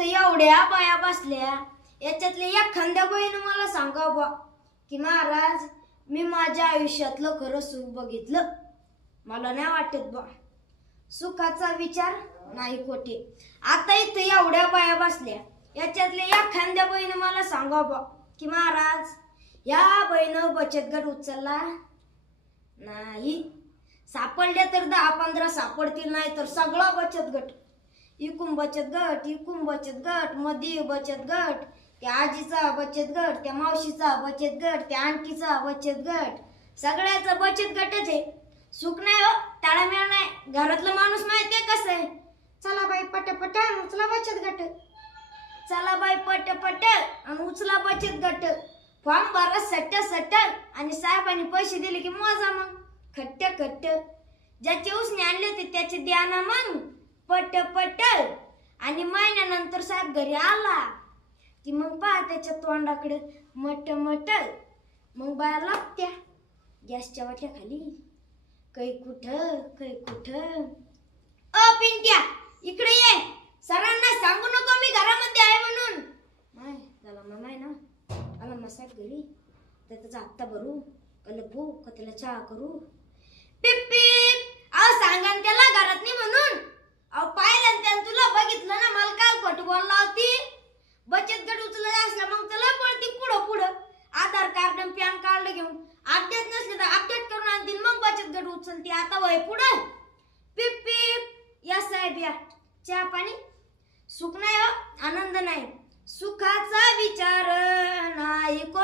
इथं एवढ्या बाया बसल्या, याच्यातले एखाद्या बाईनं मला सांगा बा की महाराज मी माझ्या आयुष्यातलं खरं सुख बघितलं. मला नाही वाटत बा, सुखाचा विचार नाही कोठे. आता इथं एवढ्या बाया बसल्या, याच्यातले एखाद्या बाईनं मला सांगा बा की महाराज या बाईनं बचत गट उचलला नाही. सापडल्या तर 10-15 सापडतील, नाही तर सगळा बचत गट, इकून बचत गट, इकून बचत गट, मध्ये बचत गट, त्या आजीचा बचत गट, त्या मावशीचा बचत गट, त्या आंटीचा बचत गट, सगळ्याचा बचत गटच आहे. सुख नाही हो, ताळमेळ नाही. घरातलं माणूस माहितीये कसं आहे, चला बाई पटपट उचला बचत गट, चला बाई पटपट आणि उचला बचत गट. फॉर्म भरा सट्ट सट्ट आणि साहेबांनी पैसे दिले की मोजा मग खट्ट खट्ट. ज्याचे उसने आणले होते त्याचे द्या ना मग पटपट. आणि महिन्यानंतर साहेब घरी आला की मग पहा त्याच्या तोंडाकडे मट मट. मग बाया लागत्या गॅसच्या वाट्याखाली, कै कुठं. अ पिंट्या इकडे ये, सरांना सांगू नको मी घरामध्ये आहे म्हणून. नाही झाला मग नाही ना, आला मसाज घरी तर त्याचा हप्ता भरू का लपू का त्याला चहा करू. पिप्पी अहो सांगा ना त्याला घरात नाही म्हणून. अहो पाहिलं त्यानं तुला बघितलं ना, मला काय खोटं बोलला होती. बचत गट उचलला असला मग त्याला पळती पुढं आधार कार्ड आणि पॅन कार्ड घेऊन. अपडेट नसले तर अपडेट करून आणतील मग बचत गट उचलते. आता वय पुढं. पिप्पी या साहेब या, चहा पाणी. सुख नाही हो, आनंद नाही, सुखाचा विचार नाही को